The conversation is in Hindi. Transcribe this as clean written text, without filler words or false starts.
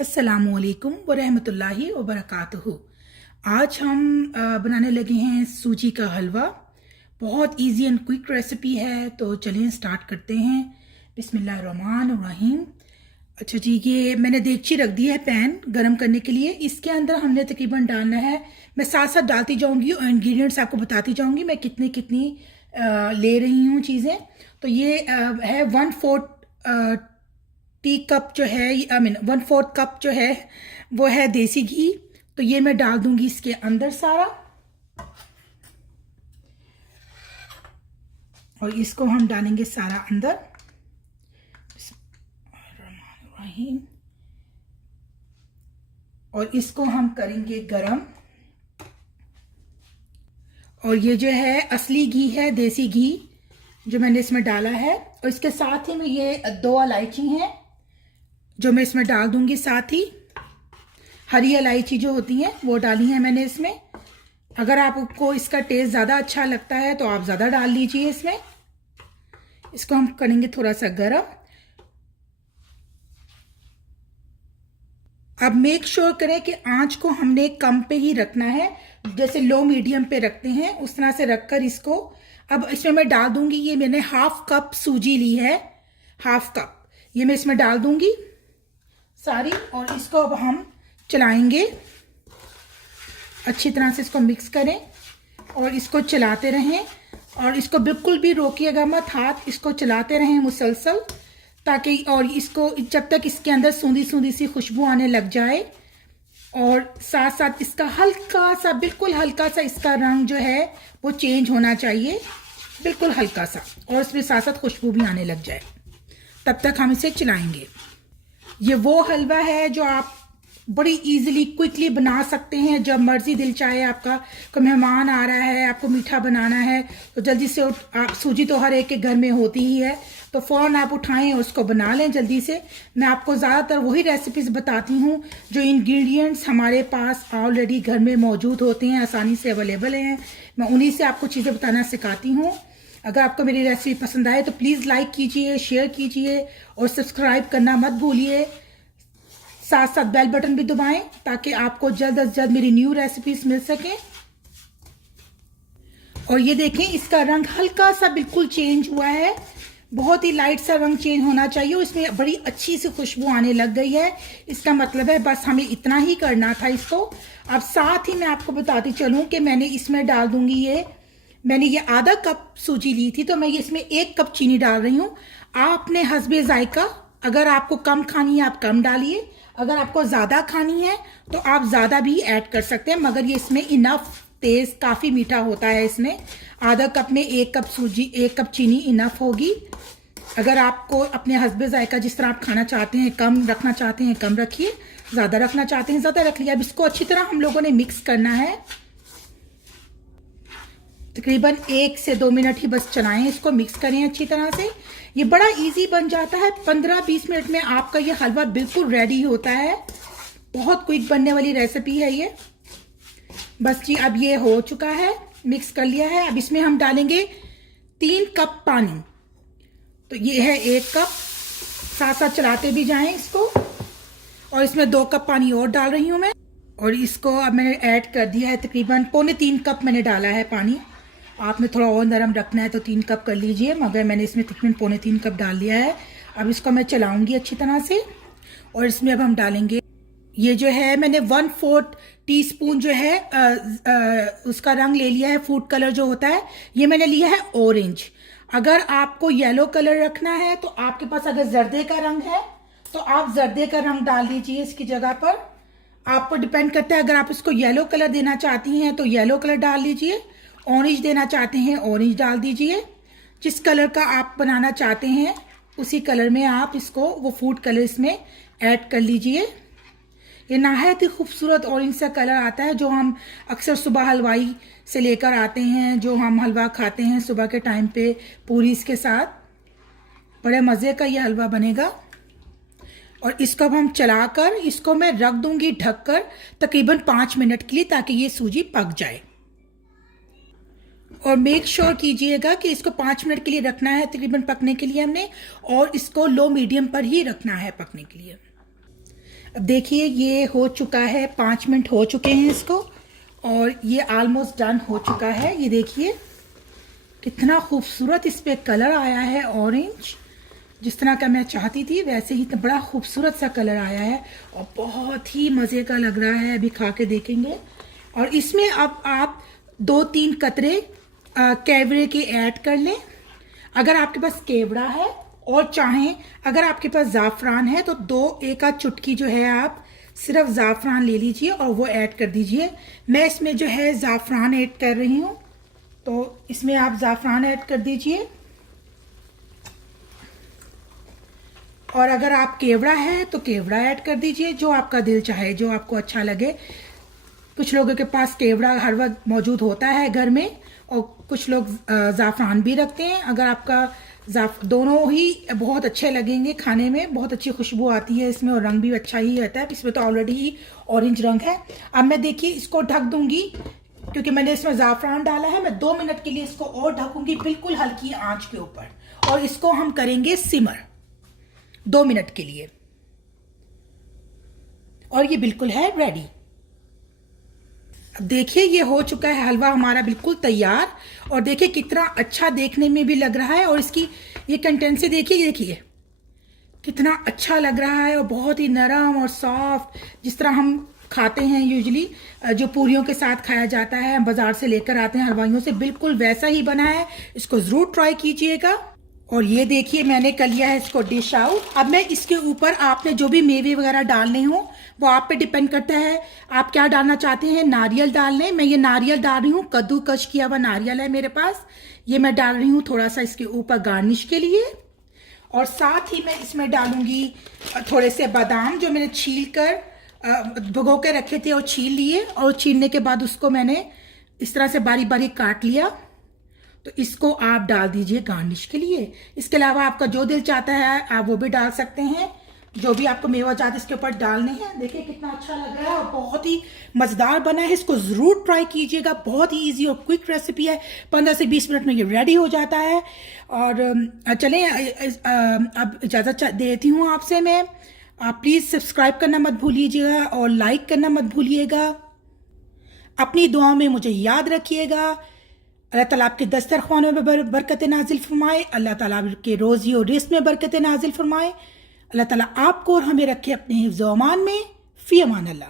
अस्सलामुअलैकुम वरहमतुल्लाहि वबरकातुहू। आज हम बनाने लगे हैं सूजी का हलवा। बहुत इजी एंड क्विक रेसिपी है, तो चलिए स्टार्ट करते हैं। बिस्मिल्लाहिर्रहमानिर्रहीम। अच्छा जी, ये मैंने देगची रख दी है पैन गरम करने के लिए। इसके अंदर हमने तकरीबन डालना है, मैं साथ साथ डालती जाऊंगी और इंग्रेडिएंट्स आपको बताती जाऊंगी मैं कितनी कितनी ले रही हूँ चीज़ें। तो ये है 1/4 टी कप जो है, आई मीन 1/4 कप जो है वो है देसी घी। तो ये मैं डाल दूंगी इसके अंदर सारा, और इसको हम डालेंगे सारा अंदर। और इसको हम करेंगे गरम। और ये जो है असली घी है, देसी घी जो मैंने इसमें डाला है। और इसके साथ ही में ये 2 इलायची हैं जो मैं इसमें डाल दूंगी। साथ ही हरी इलायची जो होती हैं वो डाली है मैंने इसमें। अगर आपको इसका टेस्ट ज़्यादा अच्छा लगता है तो आप ज़्यादा डाल लीजिए इसमें। इसको हम करेंगे थोड़ा सा गरम। अब मेक श्योर करें कि आंच को हमने कम पे ही रखना है, जैसे लो मीडियम पे रखते हैं उस तरह से रखकर इसको। अब इसमें मैं डाल दूंगी, ये मैंने 1/2 कप सूजी ली है, 1/2 कप ये मैं इसमें डाल दूंगी सारी। और इसको अब हम चलाएंगे अच्छी तरह से, इसको मिक्स करें और इसको चलाते रहें। और इसको बिल्कुल भी रोकिएगा मत, हाथ इसको चलाते रहें मुसलसल, ताकि और इसको जब तक इसके अंदर सूंधी सूंधी सी खुशबू आने लग जाए। और साथ साथ इसका हल्का सा, बिल्कुल हल्का सा इसका रंग जो है वो चेंज होना चाहिए, बिल्कुल हल्का सा, और इसमें साथ साथ खुशबू भी आने लग जाए। तब तक हम इसे चलाएंगे। ये वो हलवा है जो आप बड़ी इजीली क्विकली बना सकते हैं जब मर्जी दिल चाहे। आपका कोई मेहमान आ रहा है, आपको मीठा बनाना है, तो जल्दी से सूजी तो हर एक के घर में होती ही है, तो फ़ौरन आप उठाएं और उसको बना लें जल्दी से। मैं आपको ज़्यादातर वही रेसिपीज़ बताती हूँ जो इंग्रेडिएंट्स हमारे पास ऑलरेडी घर में मौजूद होते हैं, आसानी से अवेलेबल हैं। मैं उन्हीं से आपको चीज़ें बताना सिखाती हूँ। अगर आपको मेरी रेसिपी पसंद आए तो प्लीज़ लाइक कीजिए, शेयर कीजिए और सब्सक्राइब करना मत भूलिए। साथ साथ बेल बटन भी दबाएं ताकि आपको जल्द से जल्द मेरी न्यू रेसिपीज मिल सकें। और ये देखें, इसका रंग हल्का सा बिल्कुल चेंज हुआ है, बहुत ही लाइट सा रंग चेंज होना चाहिए। इसमें बड़ी अच्छी सी खुशबू आने लग गई है। इसका मतलब है बस हमें इतना ही करना था इसको। अब साथ ही मैं आपको बताती चलूं कि मैंने इसमें डाल दूंगी मैंने ये आधा कप सूजी ली थी, तो मैं ये इसमें 1 कप चीनी डाल रही हूँ। आपने हस्बे जायका, अगर आपको कम खानी है आप कम डालिए, अगर आपको ज़्यादा खानी है तो आप ज़्यादा भी ऐड कर सकते हैं। मगर ये इसमें इनफ तेज़, काफ़ी मीठा होता है इसमें। आधा कप में 1 कप सूजी, 1 कप चीनी इनफ होगी। अगर आपको अपने हस्बे जायका जिस तरह आप खाना चाहते हैं, कम रखना चाहते हैं कम रखिए, ज़्यादा रखना चाहते हैं ज़्यादा रख लिया। अब इसको अच्छी तरह हम लोगों ने मिक्स करना है। तकरीबन 1 से 2 मिनट ही बस चलाएं, इसको मिक्स करें अच्छी तरह से। ये बड़ा इजी बन जाता है, 15-20 मिनट में आपका ये हलवा बिल्कुल रेडी होता है। बहुत क्विक बनने वाली रेसिपी है ये। बस जी, अब ये हो चुका है, मिक्स कर लिया है। अब इसमें हम डालेंगे 3 कप पानी। तो ये है 1 कप, साथ साथ चलाते भी जाएं इसको। और इसमें 2 कप पानी और डाल रही हूँ मैं। और इसको अब मैंने ऐड कर दिया है, तकरीबन 2.25 कप मैंने डाला है पानी। आपने थोड़ा और नरम रखना है तो 3 कप कर लीजिए, मगर मैंने इसमें तकरीबन 2.25 कप डाल दिया है। अब इसको मैं चलाऊंगी अच्छी तरह से। और इसमें अब हम डालेंगे, ये जो है मैंने 1/4 टीस्पून जो है उसका रंग ले लिया है, फूड कलर जो होता है, ये मैंने लिया है ऑरेंज। अगर आपको येलो कलर रखना है तो आपके पास अगर जर्दे का रंग है तो आप जर्दे का रंग डाल दीजिए इसकी जगह पर। आपको डिपेंड करता है, अगर आप इसको येलो कलर देना चाहती हैं तो येलो कलर डाल लीजिए, ऑरेंज देना चाहते हैं ऑरेंज डाल दीजिए। जिस कलर का आप बनाना चाहते हैं उसी कलर में आप इसको, वो फूड कलर इसमें ऐड कर लीजिए। ये नहायत ही खूबसूरत ऑरेंज सा कलर आता है जो हम अक्सर सुबह हलवाई से लेकर आते हैं, जो हम हलवा खाते हैं सुबह के टाइम पे पूरीज के साथ। बड़े मज़े का ये हलवा बनेगा। और इसको अब हम चलाकर इसको मैं रख दूंगी ढककर तकरीबन 5 मिनट के लिए, ताकि ये सूजी पक जाए। और मेक श्योर कीजिएगा कि इसको 5 मिनट के लिए रखना है तकरीबन पकने के लिए हमने, और इसको लो मीडियम पर ही रखना है पकने के लिए। अब देखिए ये हो चुका है, 5 मिनट हो चुके हैं इसको, और ये ऑलमोस्ट डन हो चुका है। ये देखिए कितना खूबसूरत इस पे कलर आया है, ऑरेंज, जिस तरह का मैं चाहती थी वैसे ही बड़ा खूबसूरत सा कलर आया है और बहुत ही मज़े का लग रहा है। अभी खा के देखेंगे। और इसमें अब आप 2-3 कतरे केवड़े के ऐड कर लें, अगर आपके पास केवड़ा है, और चाहें अगर आपके पास ज़ाफ़रान है तो एक आध चुटकी जो है आप सिर्फ ज़ाफ़रान ले लीजिए और वो ऐड कर दीजिए। मैं इसमें जो है ज़ाफ़रान ऐड कर रही हूँ, तो इसमें आप ज़ाफ़रान ऐड कर दीजिए। और अगर आप केवड़ा है तो केवड़ा ऐड कर दीजिए, जो आपका दिल चाहे, जो आपको अच्छा लगे। कुछ लोगों के पास केवड़ा हर वक्त मौजूद होता है घर में, और कुछ लोग ज़ाफ़रान भी रखते हैं। अगर आपका दोनों ही बहुत अच्छे लगेंगे खाने में, बहुत अच्छी खुशबू आती है इसमें और रंग भी अच्छा ही रहता है। इसमें तो ऑलरेडी ही ऑरेंज रंग है। अब मैं देखिए इसको ढक दूंगी, क्योंकि मैंने इसमें ज़ाफ़रान डाला है। मैं 2 मिनट के लिए इसको और ढकूंगी, बिल्कुल हल्की आंच के ऊपर, और इसको हम करेंगे सिमर 2 मिनट के लिए। और ये बिल्कुल है रेडी। अब देखिए ये हो चुका है हलवा हमारा बिल्कुल तैयार, और देखिए कितना अच्छा देखने में भी लग रहा है, और इसकी ये कंटेंसी देखिए कितना अच्छा लग रहा है, और बहुत ही नरम और सॉफ्ट, जिस तरह हम खाते हैं यूजुअली, जो पूरियों के साथ खाया जाता है, हम बाजार से लेकर आते हैं हलवाइयों से, बिल्कुल वैसा ही बना है। इसको जरूर ट्राई कीजिएगा। और ये देखिए मैंने कर लिया है इसको डिश आउट। अब मैं इसके ऊपर आपने जो भी मेवे वगैरह डालने हो वो आप पे डिपेंड करता है, आप क्या डालना चाहते हैं। नारियल डाल लें, मैं ये नारियल डाल रही हूँ, कद्दूकश किया हुआ नारियल है मेरे पास, ये मैं डाल रही हूँ थोड़ा सा इसके ऊपर गार्निश के लिए। और साथ ही मैं इसमें डालूंगी थोड़े से बादाम, जो मैंने छील कर भिगो के रखे थे और छील लिए, और छीलने के बाद उसको मैंने इस तरह से बारीक बारीक काट लिया। तो इसको आप डाल दीजिए गार्निश के लिए। इसके अलावा आपका जो दिल चाहता है आप वो भी डाल सकते हैं, जो भी आपको मेवा जात इसके ऊपर डालने हैं। देखिए कितना अच्छा लग रहा है और बहुत ही मज़ेदार बना है। इसको ज़रूर ट्राई कीजिएगा, बहुत ही इजी और क्विक रेसिपी है। 15 से 20 मिनट में ये रेडी हो जाता है। और चलें अब इजाज़त देती हूँ आपसे मैं। आप प्लीज़ सब्सक्राइब करना मत भूलिएगा और लाइक करना मत भूलिएगा। अपनी दुआओं में मुझे याद रखिएगा। अल्लाह ताला आपके दस्तरख्वानों में बरकत नाजिल फरमाए, अल्लाह ताला आपके रोज़ी और रिज़्क़ में बरकत नाजिल फरमाए। अल्लाह ताला आपको और हमें रखे अपने हिफ्ज़-ओ-अमान में। फ़ी अमान अल्लाह।